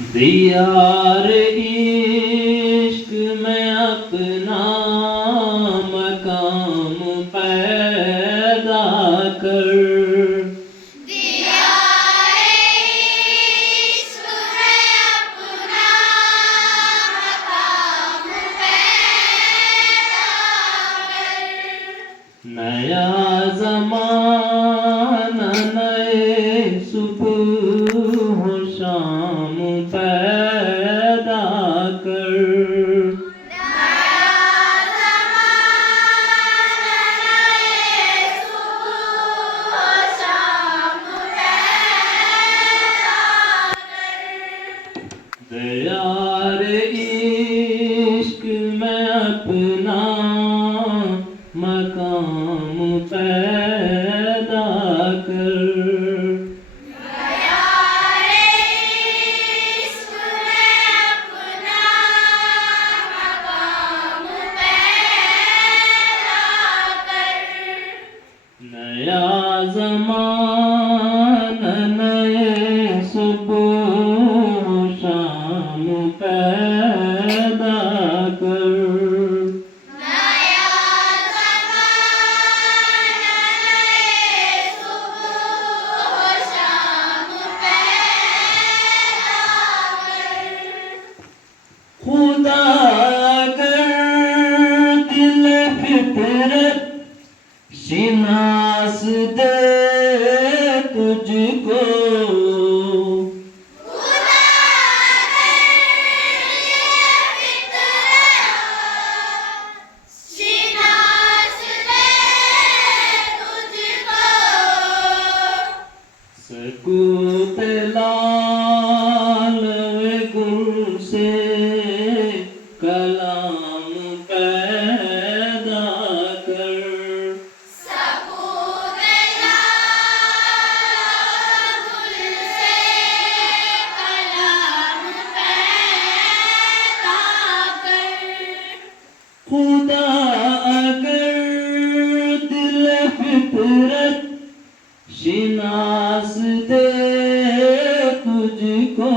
दियार इश्क में अपना मकाम पैदा कर। नया ज़माना नए सुबह शाम पैदा कर। दियार इश्क में अपना मकाम पैदा कर। नया ज़माना नए सुबह शाम पैदा कर। खुदा अगर दिल फितरत शिनास दे तुझको, सकूत लाल गुल से कलाम पैदा कर। खुदा अगर दिल फितरत शिनास दे तुझको,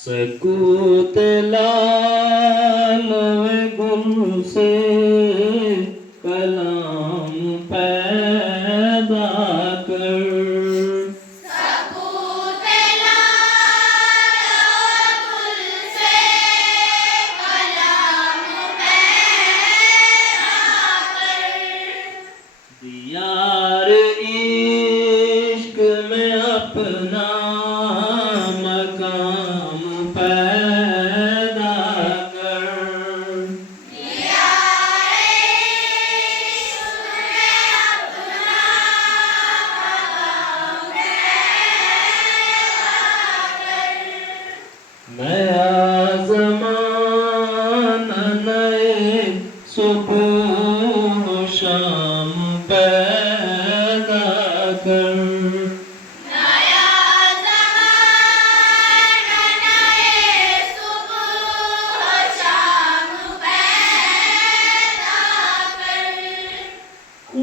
सकूत लाल गुल से कलाम पैदा कर। दियार इश्क में अपना मकाम पैदा कर। नया ज़माना नए सुबह शाम पैदा कर।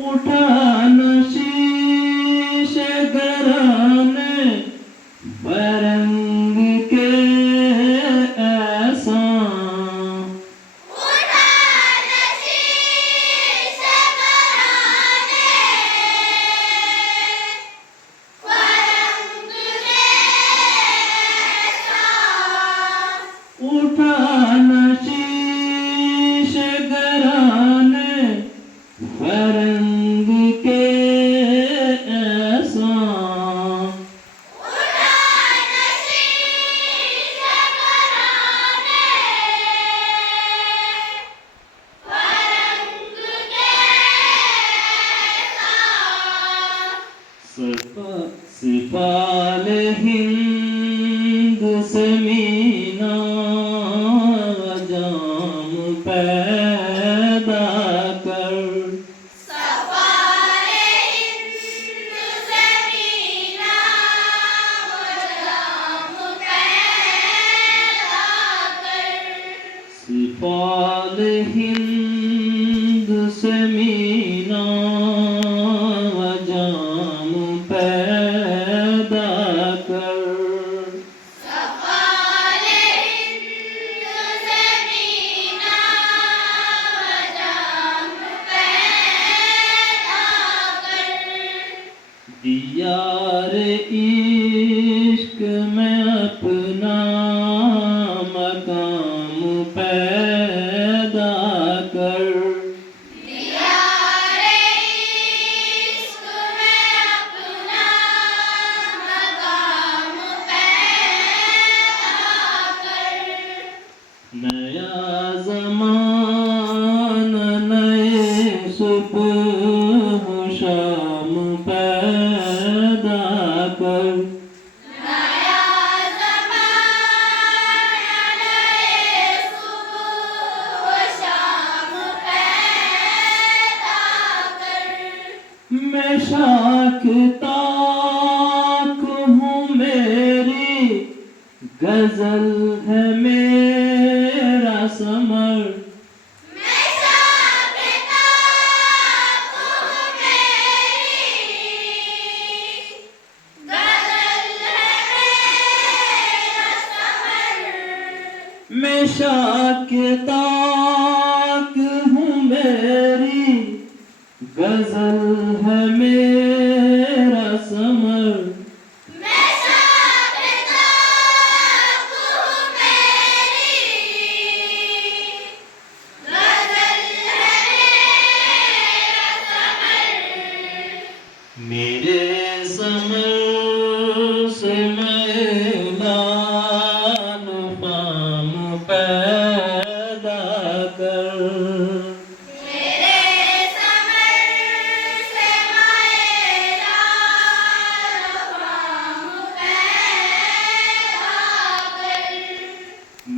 उठा नशीश घराने बरंग के ऐसा, उठा नशीश घराने बरंग के ऐसा, सिपाल हिंद से मीना जाम पैदा कर। फाल हिंद से मीना जाम पैदा कर। दियार इश्क में अपना मकाम पैदा कर। नया ज़माना नए सुबह शाम पैदा कर। मैं शाख ताक हूँ मेरी गजल है मेरा समर। मैं शाख ताक हूँ मेरी गजल है मेरा समर। मेरे समर से मैला फाम पैदा कर।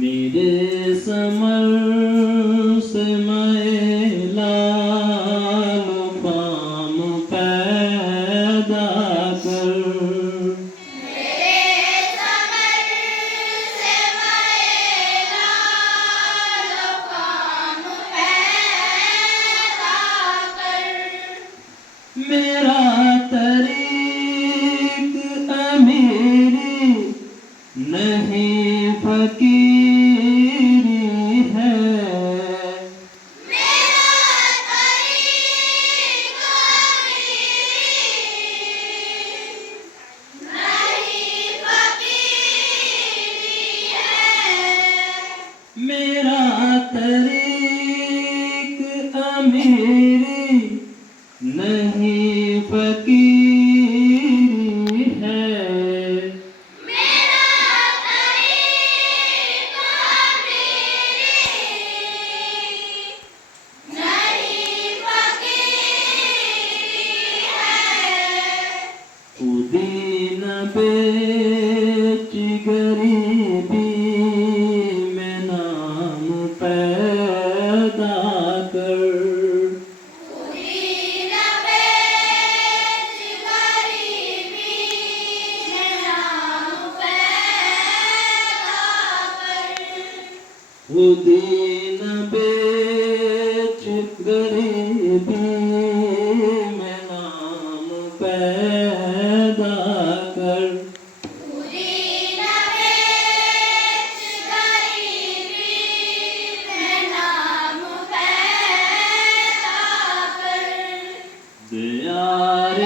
मेरे समर से मैला फाम पैदा कर। मेरा तरीक अमीरी नहीं फकीरी है। मेरा तरीक अमीरी नहीं फकीरी है। खुदी न बेच गरीबी में नाम पैदा कर। खुदी न बेच गरीबी में नाम पैदा कर। दियार